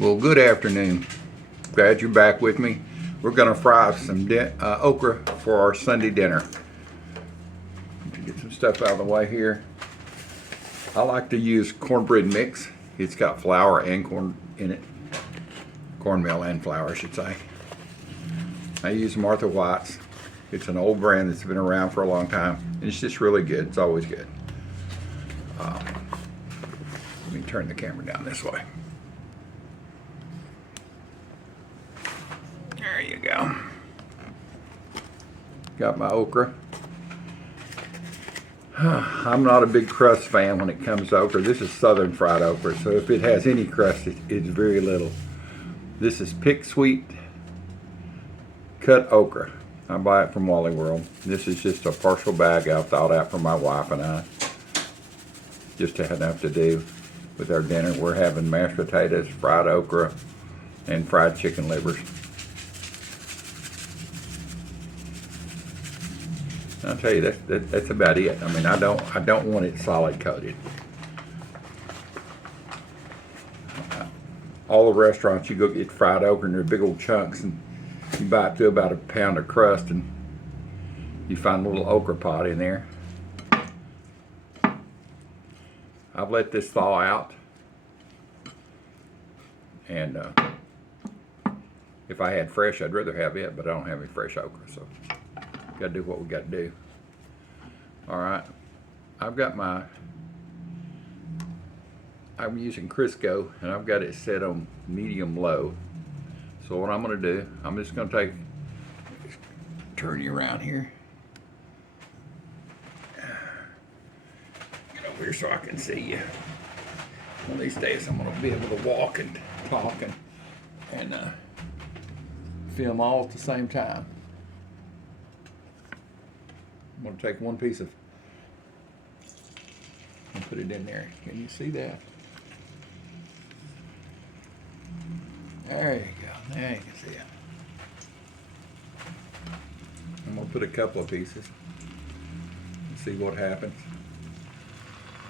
Well, good afternoon. Glad you're back with me. We're going to fry some okra for our Sunday dinner. Get some stuff out of the way here. I like to use cornbread mix. It's got flour and corn in it. Cornmeal and flour, I should say. I use Martha White's. It's an old brand that's been around for a long time. And it's just really good. It's always good. Let me turn the camera down this way. There you go. Got my okra. I'm not a big crust fan when it comes to okra. This is southern fried okra, so if it has any crust, it's very little. This is pick sweet cut okra. I buy it from Wally World. This is just a partial bag I thought out for my wife and I. Just to have enough to do with our dinner. We're having mashed potatoes, fried okra, and fried chicken livers. I'll tell you, that's about it. I mean, I don't want it solid coated. All the restaurants, you go get fried okra and they're big old chunks, and you bite through about a pound of crust, and you find a little okra pot in there. I've let this thaw out, and if I had fresh, I'd rather have it, but I don't have any fresh okra, so gotta do what we gotta do. All right, I'm using Crisco, and I've got it set on medium low. So what I'm gonna do, I'm just gonna turn you around here. Get over here so I can see you. One of these days I'm gonna be able to walk and talk and film all at the same time. I'm going to take one piece and put it in there. Can you see that? There you go. There you can see it. I'm going to put a couple of pieces and see what happens.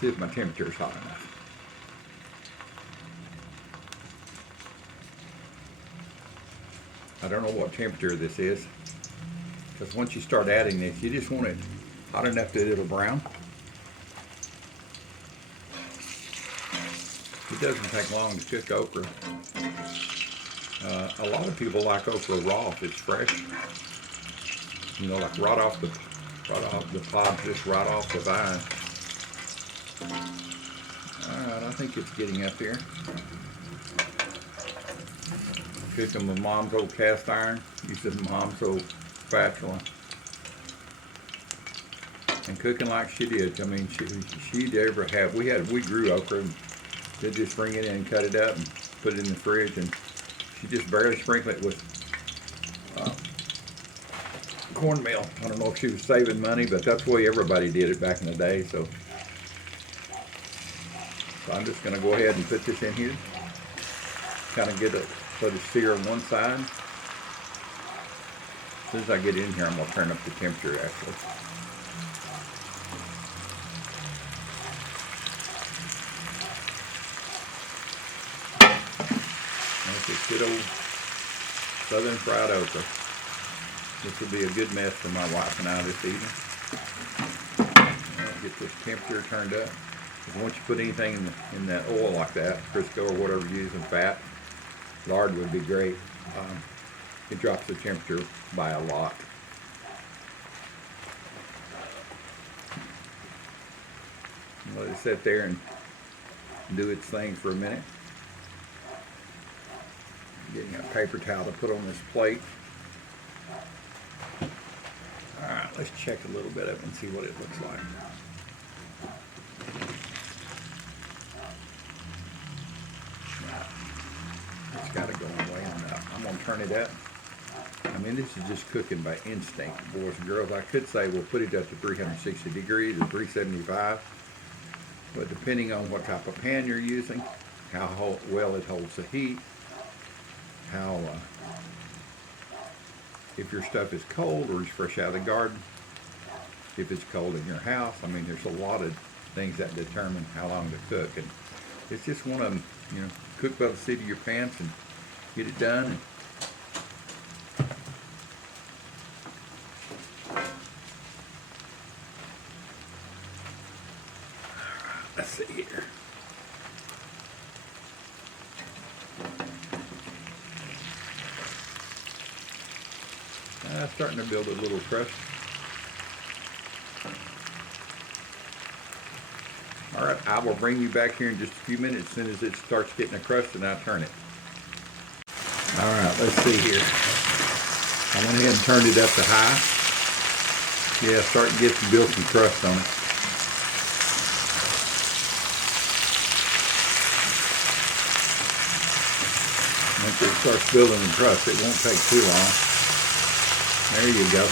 See if my temperature is hot enough. I don't know what temperature this is, because once you start adding this, you just want it hot enough that it'll brown. It doesn't take long to cook okra. A lot of people like okra raw if it's fresh. You know, like right off the pod, just right off the vine. All right, I think it's getting up here. Cooking with Mom's old cast iron, using Mom's old spatula, and cooking like she did. I mean, she'd ever have. We grew okra, and they'd just bring it in and cut it up and put it in the fridge, and she just barely sprinkled it with cornmeal. I don't know if she was saving money, but that's the way everybody did it back in the day. So I'm just going to go ahead and put this in here, kind of let it sear on one side. As soon as I get in here, I'm going to turn up the temperature actually. That's just good old southern fried okra. This will be a good mess for my wife and I this evening. I'll get this temperature turned up. Because once you put anything in that oil like that, Crisco or whatever you're using, fat, lard would be great. It drops the temperature by a lot. Let it sit there and do its thing for a minute. Getting a paper towel to put on this plate. Alright, let's check a little bit of it and see what it looks like. It's got to go away enough. I'm going to turn it up. I mean, this is just cooking by instinct, boys and girls. I could say we'll put it up to 360 degrees or 375, but depending on what type of pan you're using, how well it holds the heat, how if your stuff is cold or is fresh out of the garden, if it's cold in your house. I mean, there's a lot of things that determine how long to cook, and it's just one of them. You know, cook by the seat of your pants and get it done. Let's see here. Starting to build a little crust. All right, I will bring you back here in just a few minutes as soon as it starts getting a crust, and I'll turn it. All right, let's see here. I went ahead and turned it up to high. Yeah, starting to build some crust on it. Once it starts building the crust, it won't take too long. There you go.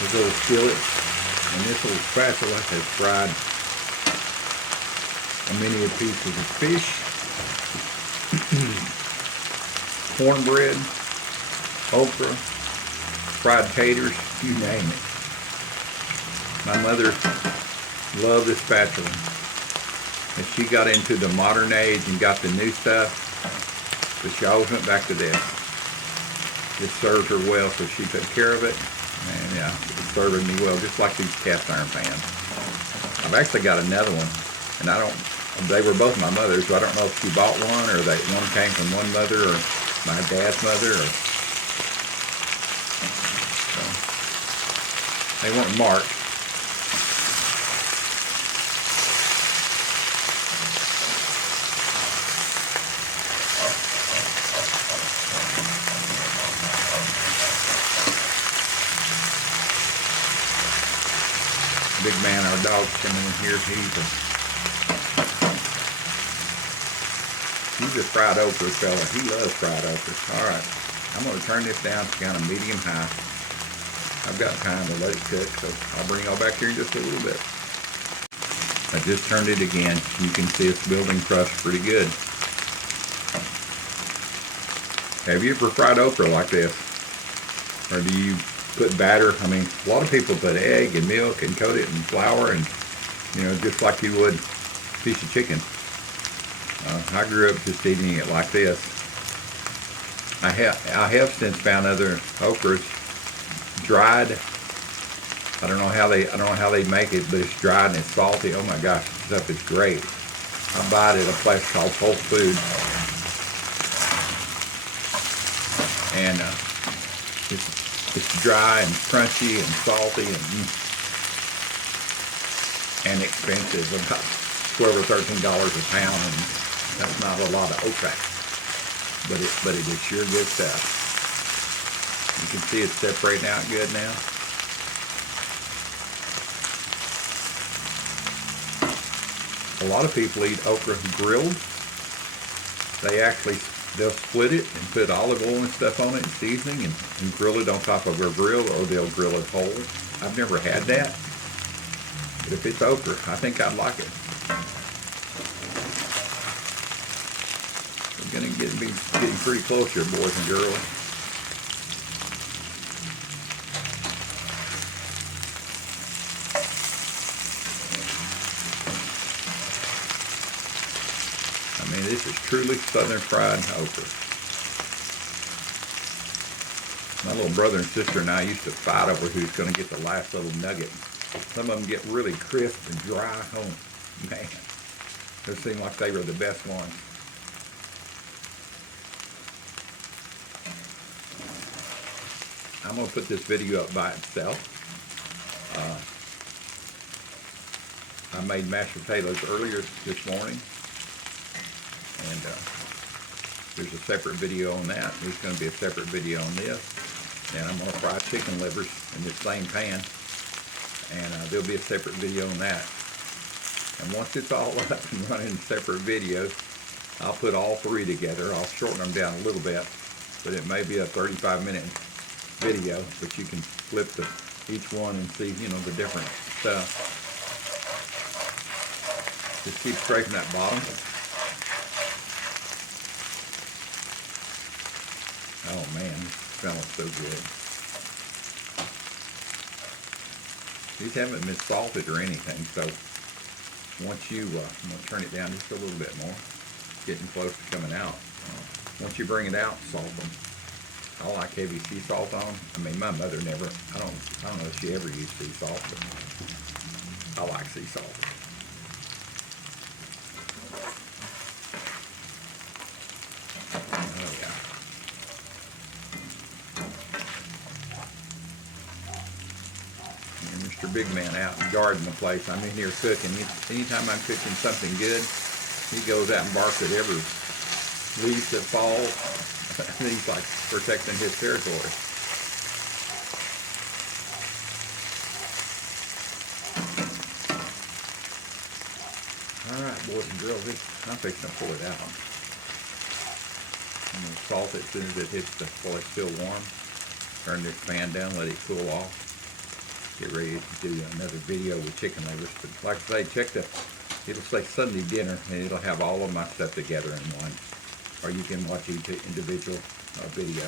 This little skillet and this little spatula has fried many pieces of fish, cornbread, okra, fried taters, you name it. My mother loved this spatula. As she got into the modern age and got the new stuff, but she always went back to this. It served her well, so she took care of it. And yeah, it's serving me well, just like these cast iron pans. I've actually got another one, and they were both my mother's, so I don't know if she bought one or one came from one mother or my dad's mother. So, they weren't marked. Big man, our dog's coming in here. He's a fried okra fella. He loves fried okra. All right, I'm going to turn this down to kind of medium high. I've got time to let it cook, so I'll bring y'all back here in just a little bit. I just turned it again. You can see it's building crust pretty good. Have you ever fried okra like this? Or do you put batter? I mean, a lot of people put egg and milk and coat it in flour and, just like you would a piece of chicken. I grew up just eating it like this. I have since found other okras dried. I don't know how they make it, but it's dried and it's salty. Oh my gosh, this stuff is great. I buy it at a place called Whole Foods, and it's dry and crunchy and salty and expensive, about $12 or $13 a pound, and that's not a lot of okra, but it is sure good stuff. You can see it's separating out good now. A lot of people eat okra grilled. They'll split it and put olive oil and stuff on it and seasoning and grill it on top of a grill, or they'll grill it whole. I've never had that, but if it's okra, I think I'd like it. We're gonna be getting pretty close here, boys and girls. I mean, this is truly southern fried okra. My little brother and sister and I used to fight over who's going to get the last little nugget. Some of them get really crisp and dry. Oh, man. They seem like they were the best ones. I'm going to put this video up by itself. I made mashed potatoes earlier this morning. And there's a separate video on that. There's going to be a separate video on this. And I'm going to fry chicken livers in this same pan. And there'll be a separate video on that. And once it's all up and running in separate videos, I'll put all three together. I'll shorten them down a little bit, but it may be a 35-minute video, but you can flip each one and see, the different stuff. Just keep scraping that bottom. Oh man, this smells so good. These haven't been salted or anything, so once you, I'm going to turn it down just a little bit more, getting close to coming out. Once you bring it out, salt them. I like heavy sea salt on. I mean, my mother never, I don't know if she ever used sea salt, but I like sea salt. Oh yeah. And Mr. Big Man out and guarding the place. I'm in here cooking. Anytime I'm cooking something good, he goes out and barks at every leaf that falls. He's like protecting his territory. All right, boys and girls, I'm fixing to pull it out. I'm going to salt it as soon as it hits while it's still warm. Turn this fan down, let it cool off. Get ready to do another video with chicken livers. But like I say, it'll say Sunday dinner, and it'll have all of my stuff together in one. Or you can watch each individual video.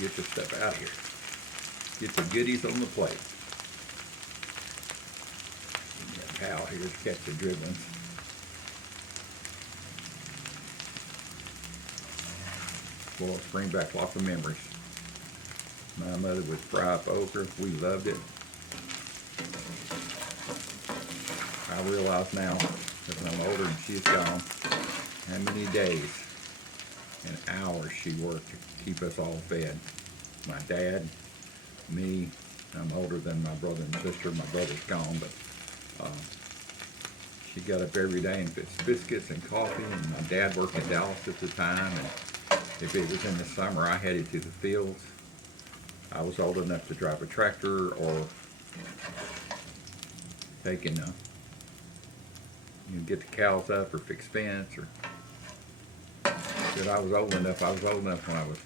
Get this stuff out of here. Get the goodies on the plate. Got a towel here to catch the dribblings. Boy, it's bring back lots of memories. My mother would fry up okra. We loved it. I realize now, as I'm older and she's gone, how many days and hours she worked to keep us all fed. My dad, me, I'm older than my brother and sister. My brother's gone, but she got up every day and fixed biscuits and coffee, and my dad worked in Dallas at the time, and if it was in the summer, I headed to the fields. I was old enough to drive a tractor or taking, get the cows up or fix fence. Or but I was old enough when I was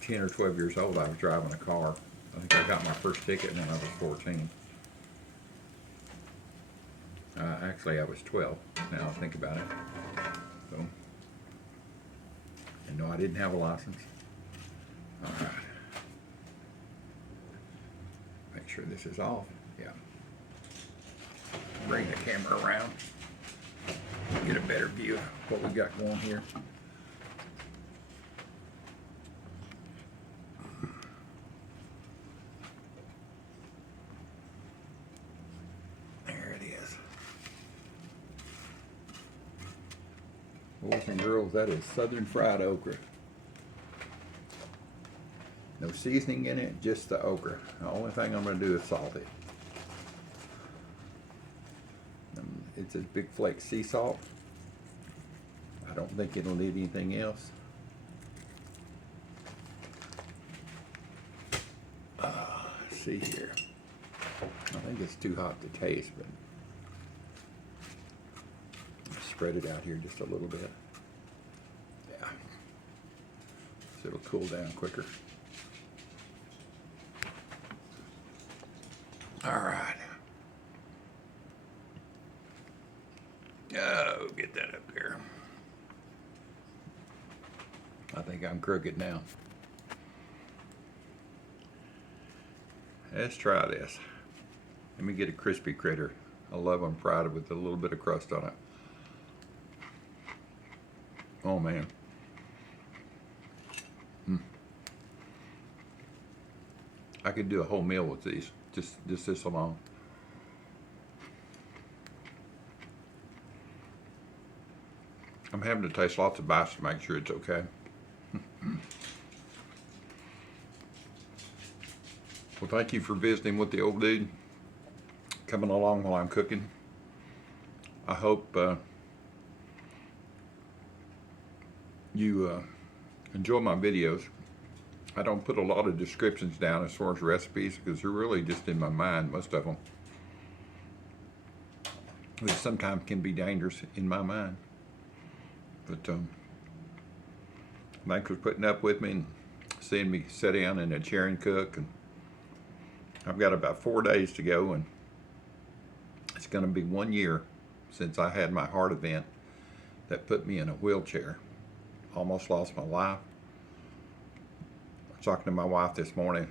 10 or 12 years old, I was driving a car. I think I got my first ticket when I was 14. Actually, I was 12, now I think about it. So, and no, I didn't have a license. All right. Make sure this is off. Yeah. Bring the camera around. Get a better view of what we got going here. There it is. Boys and girls, that is southern fried okra. No seasoning in it, just the okra. The only thing I'm going to do is salt it. It's a big flake sea salt. I don't think it'll need anything else. Let's see here. I think it's too hot to taste, but spread it out here just a little bit. Yeah. So it'll cool down quicker. All right. Oh, get that up there. I think I'm crooked now. Let's try this. Let me get a crispy critter. I love them fried with a little bit of crust on it. Oh man. I could do a whole meal with these, just this alone. I'm having to taste lots of bites to make sure it's okay. Well, thank you for visiting with the old dude, coming along while I'm cooking. I hope you enjoy my videos. I don't put a lot of descriptions down as far as recipes because they're really just in my mind, most of them. Which sometimes can be dangerous in my mind. But thanks for putting up with me and seeing me sit down in a chair and cook. And I've got about 4 days to go, and going to be 1 year since I had my heart event that put me in a wheelchair. Almost lost my life. I was talking to my wife this morning.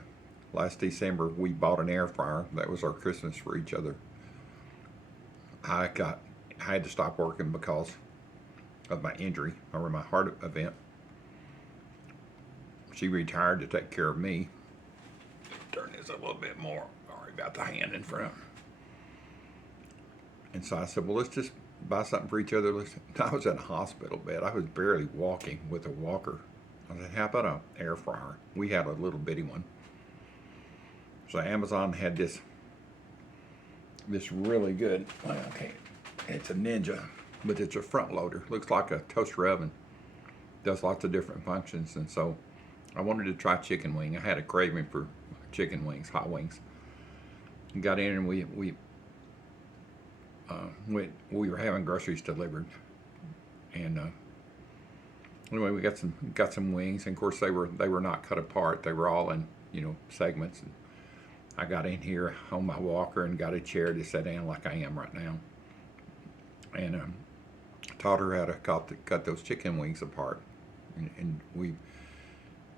Last December, we bought an air fryer. That was our Christmas for each other. I had to stop working because of my injury or my heart event. She retired to take care of me. Turn this a little bit more. Sorry about the hand in front. And so I said, well, let's just buy something for each other. I was in a hospital bed. I was barely walking with a walker. I said, how about an air fryer? We had a little bitty one. So Amazon had this really good, well, okay, it's a Ninja, but it's a front loader. Looks like a toaster oven. Does lots of different functions. And so I wanted to try chicken wing. I had a craving for chicken wings, hot wings. And got in and we were having groceries delivered. And anyway, we got some wings, and of course they were not cut apart. They were all in, segments. And I got in here on my walker and got a chair to sit down like I am right now, and taught her how to cut those chicken wings apart. And we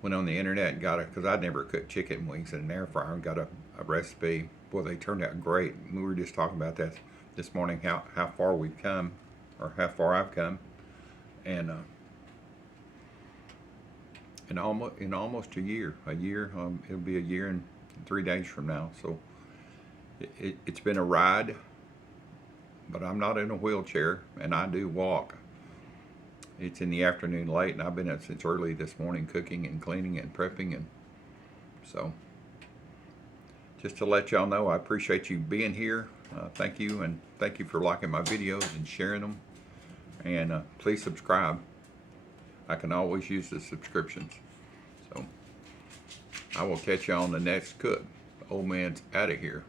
went on the internet and got it, because I'd never cooked chicken wings in an air fryer, and got a recipe. Boy, they turned out great. We were just talking about that this morning, how far we've come, or how far I've come, and in almost a year. It'll be a year and 3 days from now. So it's been a ride, but I'm not in a wheelchair, and I do walk. It's in the afternoon late, and I've been up since early this morning cooking and cleaning and prepping, and so just to let y'all know, I appreciate you being here. Thank you, and thank you for liking my videos and sharing them, and please subscribe. I can always use the subscriptions. So I will catch you on the next cook. The old man's out of here.